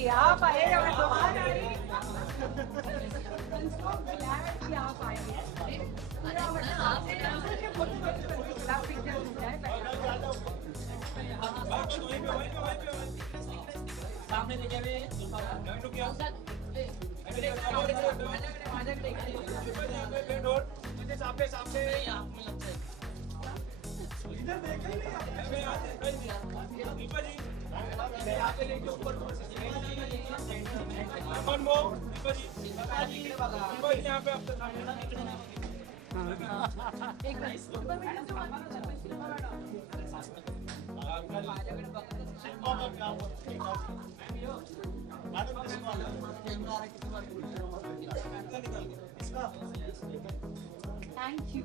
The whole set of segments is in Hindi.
जी आप आए, मैं दोबारा आ रही कि आप आए। सामने थैंक यू।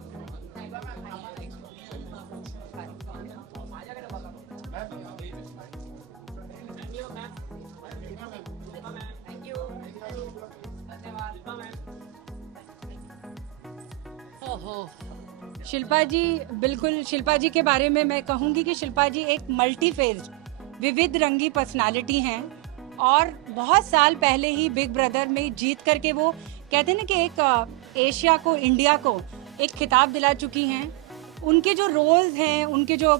शिल्पा जी, बिल्कुल शिल्पा जी के बारे में मैं कहूँगी कि शिल्पा जी एक मल्टी फेज विविध रंगी पर्सनालिटी हैं और बहुत साल पहले ही बिग ब्रदर में जीत करके वो कहते हैं ना कि एक एशिया को, इंडिया को एक खिताब दिला चुकी हैं। उनके जो रोल्स हैं, उनके जो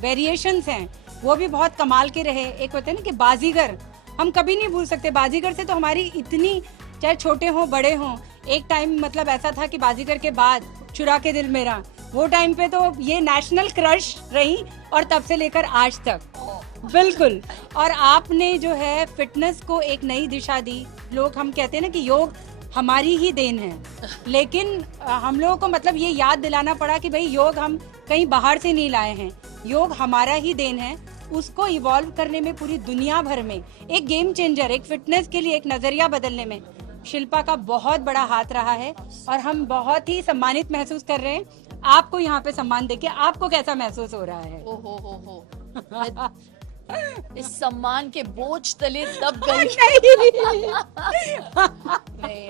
वेरिएशंस हैं वो भी बहुत कमाल के रहे। एक होते हैं ना कि बाजीगर, हम कभी नहीं भूल सकते बाजीगर से, तो हमारी इतनी, चाहे छोटे हों बड़े हों, एक टाइम मतलब ऐसा था कि बाजीगर के बाद चुरा के दिल मेरा, वो टाइम पे तो ये नेशनल क्रश रही और तब से लेकर आज तक। बिल्कुल। और आपने जो है फिटनेस को एक नई दिशा दी। लोग, हम कहते हैं ना कि योग हमारी ही देन है, लेकिन हम लोगों को मतलब ये याद दिलाना पड़ा कि भाई योग हम कहीं बाहर से नहीं लाए हैं, योग हमारा ही देन है। उसको इवॉल्व करने में पूरी दुनिया भर में एक गेम चेंजर, एक फिटनेस के लिए एक नजरिया बदलने में शिल्पा का बहुत बड़ा हाथ रहा है और हम बहुत ही सम्मानित महसूस कर रहे हैं। आपको यहाँ पे सम्मान देके आपको कैसा महसूस हो रहा है? हो इस सम्मान के बोझ तले दब गई। नहीं,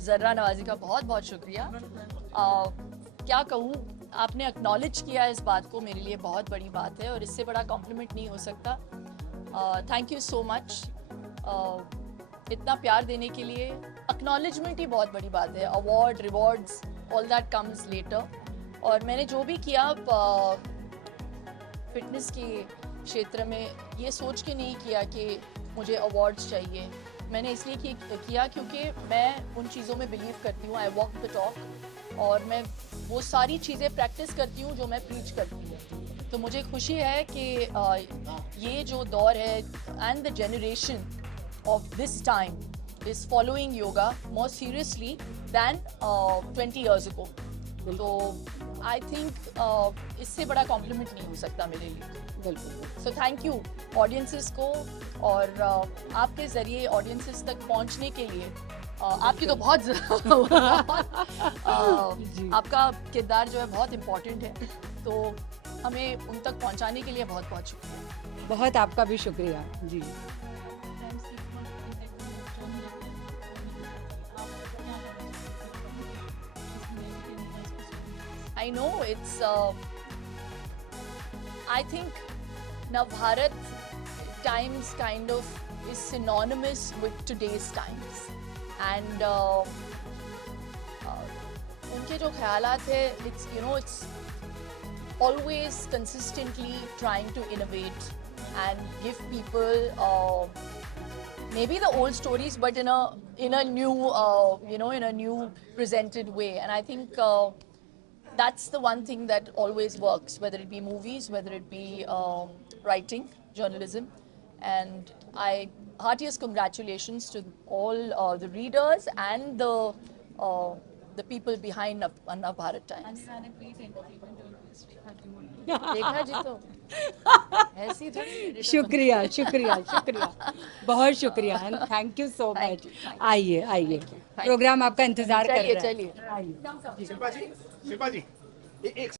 जर्रा नवाजी का बहुत बहुत शुक्रिया। क्या कहूँ, आपने एक्नॉलेज किया इस बात को, मेरे लिए बहुत बड़ी बात है और इससे बड़ा कॉम्प्लीमेंट नहीं हो सकता। थैंक यू सो मच इतना प्यार देने के लिए। एक्नॉलेजमेंट ही बहुत बड़ी बात है। Award, rewards, all that comes later. और मैंने जो भी किया फिटनेस के क्षेत्र में, ये सोच के नहीं किया कि मुझे अवार्ड्स चाहिए। मैंने इसलिए किया क्योंकि मैं उन चीज़ों में बिलीव करती हूँ। आई वॉक द टॉक और मैं वो सारी चीज़ें प्रैक्टिस करती हूँ जो मैं प्रीच करती हूँ। तो मुझे खुशी है कि ये जो दौर है and the generation of this time is following yoga more seriously than 20 years ago. तो I think इससे बड़ा कॉम्प्लीमेंट नहीं हो सकता मेरे लिए। बिल्कुल। So thank you audiences को, और आपके ज़रिए audiences तक पहुंचने के लिए आपकी तो बहुत आपका किरदार जो है बहुत इम्पोर्टेंट है, तो हमें उन तक पहुंचाने के लिए बहुत बहुत शुक्रिया। बहुत आपका भी शुक्रिया जी। I know it's I think Navbharat times kind of is synonymous with today's times, and उनके जो ख्यालात है, it's it's always consistently trying to innovate and give people maybe the old stories but in a new in a new presented way, and I think that's the one thing that always works, whether it be movies, whether it be writing, journalism. And heartiest congratulations to all the readers and the people behind Navbharat Times. देखा जी, तो ऐसी थोड़ी। शुक्रिया शुक्रिया शुक्रिया, बहुत शुक्रिया, and thank you so much. आइए आइए, प्रोग्राम आपका इंतजार कर रहा है। चलिए। शिल्पा जी, एक